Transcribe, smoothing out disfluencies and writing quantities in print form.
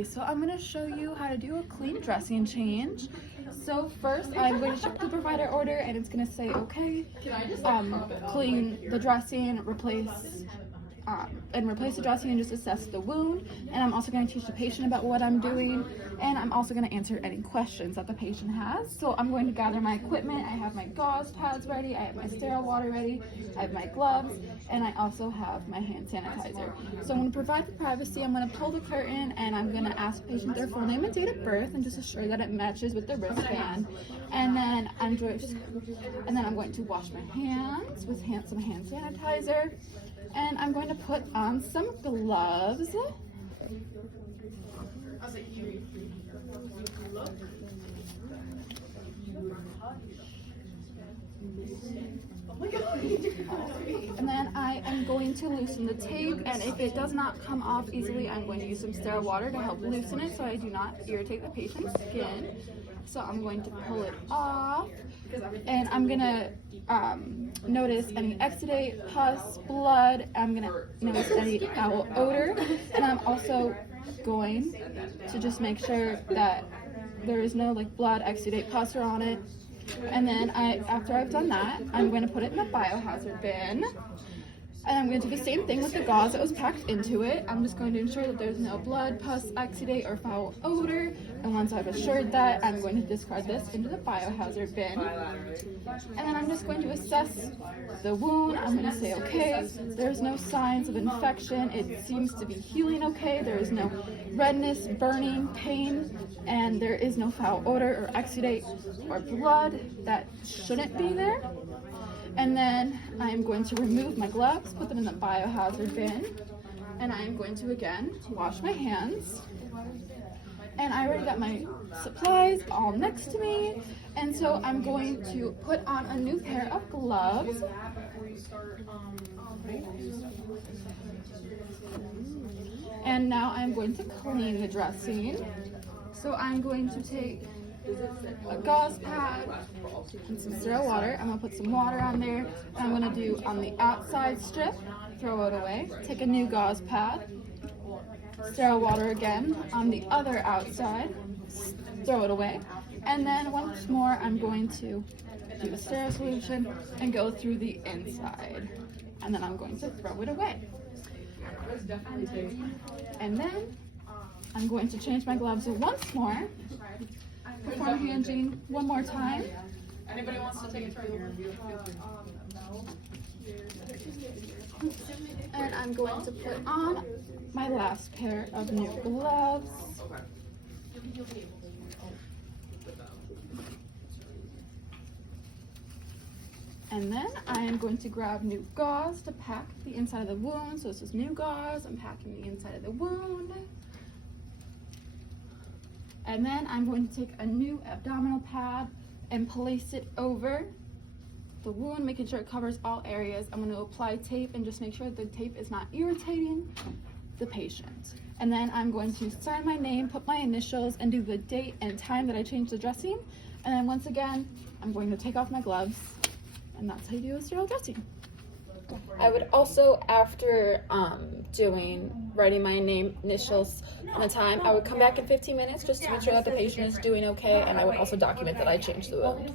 Okay, so I'm going to show you how to do a clean dressing change. So first, I'm going to check the provider order, and it's going to say, okay, clean the dressing, replace the dressing and just assess the wound. And I'm also going to teach the patient about what I'm doing, and I'm also going to answer any questions that the patient has. So I'm going to gather my equipment. I have my gauze pads ready, I have my sterile water ready, I have my gloves, and I also have my hand sanitizer. So I'm going to provide the privacy. I'm going to pull the curtain, and I'm going to ask the patient their full name and date of birth and just assure that it matches with the wristband. And then I'm going to wash my hands with some hand sanitizer. And I'm going to put on some gloves. And then I am going to loosen the tape, and if it does not come off easily, I'm going to use some sterile water to help loosen it so I do not irritate the patient's skin. So I'm going to pull it off, and I'm going to notice any exudate, pus, blood. I'm going to notice any foul odor, and I'm also going to just make sure that there is no blood, exudate, pus on it. And then after I've done that, I'm going to put it in the biohazard bin. And I'm going to do the same thing with the gauze that was packed into it. I'm just going to ensure that there's no blood, pus, exudate, or foul odor. And once I've assured that, I'm going to discard this into the biohazard bin. And then I'm just going to assess the wound. I'm going to say, okay, there's no signs of infection. It seems to be healing okay. There is no redness, burning, pain, and there is no foul odor or exudate or blood that shouldn't be there. And then I'm going to remove my gloves, put them in the biohazard bin, and I'm going to again wash my hands. And I already got my supplies all next to me, and so I'm going to put on a new pair of gloves. And now I'm going to clean the dressing. So I'm going to take a gauze pad and some sterile water. I'm going to put some water on there, and I'm going to do on the outside strip, throw it away, take a new gauze pad, sterile water again on the other outside, throw it away, and then once more I'm going to do a sterile solution and go through the inside, and then I'm going to throw it away. And then I'm going to change my gloves once more, perform handing one more time. Anybody wants to take a turn? And I'm going to put on my last pair of new gloves. And then I am going to grab new gauze to pack the inside of the wound. So this is new gauze. I'm packing the inside of the wound. And then I'm going to take a new abdominal pad and place it over the wound, making sure it covers all areas. I'm going to apply tape and just make sure that the tape is not irritating the patient. And then I'm going to sign my name, put my initials, and do the date and time that I changed the dressing. And then once again, I'm going to take off my gloves, and that's how you do a sterile dressing. I would also, after writing my name, initials, and the time, I would come back in 15 minutes just to make sure that the patient is doing okay, and I would also document that I changed the wound.